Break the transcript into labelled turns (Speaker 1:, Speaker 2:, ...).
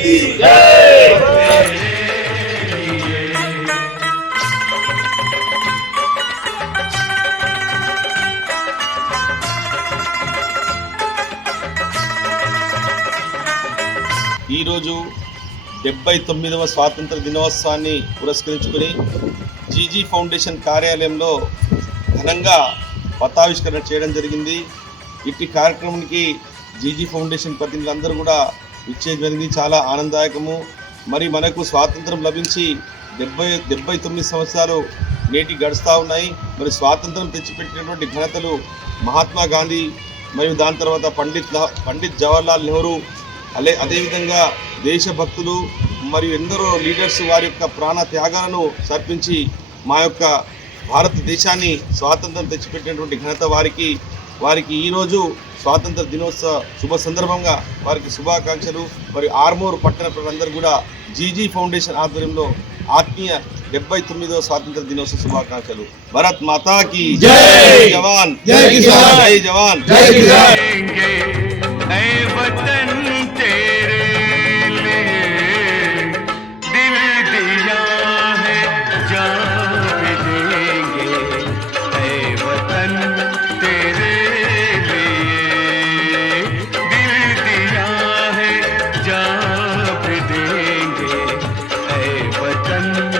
Speaker 1: ఈరోజు డెబ్బై తొమ్మిదవ స్వాతంత్ర దినోత్సవాన్ని పురస్కరించుకుని జీజీ ఫౌండేషన్ కార్యాలయంలో ఘనంగా పతావిష్కరణ చేయడం జరిగింది. ఇట్టి కార్యక్రమానికి జీజీ ఫౌండేషన్ ప్రతినిధులందరూ కూడా ఇచ్చేది చాలా ఆనందదాయకము. మరి మనకు స్వాతంత్రం లభించి డెబ్బై డెబ్బై తొమ్మిది సంవత్సరాలు నేటి గడుస్తూ ఉన్నాయి. మరి స్వాతంత్రం తెచ్చిపెట్టినటువంటి ఘనతలు మహాత్మా గాంధీ మరియు దాని తర్వాత పండిత్ పండిత్ జవహర్లాల్ నెహ్రూ అలే అదేవిధంగా దేశభక్తులు మరియు ఎందరో లీడర్స్ వారి యొక్క ప్రాణ త్యాగాలను సర్పించి మా యొక్క భారతదేశాన్ని స్వాతంత్రం తెచ్చిపెట్టినటువంటి ఘనత వారికి వారికి ఈరోజు స్వాతంత్ర దినోత్సవ శుభ సందర్భంగా వారికి శుభాకాంక్షలు. మరియు ఆర్మూర్ పట్టణ ప్రజలందరూ కూడా జీజీ ఫౌండేషన్ ఆధ్వర్యంలో ఆత్మీయ డెబ్బై తొమ్మిదవ స్వాతంత్ర దినోత్సవ శుభాకాంక్షలు. భరత్ మాతాకి
Speaker 2: జై!
Speaker 1: జవాన్!
Speaker 2: జై
Speaker 1: జవాన్!
Speaker 2: கண்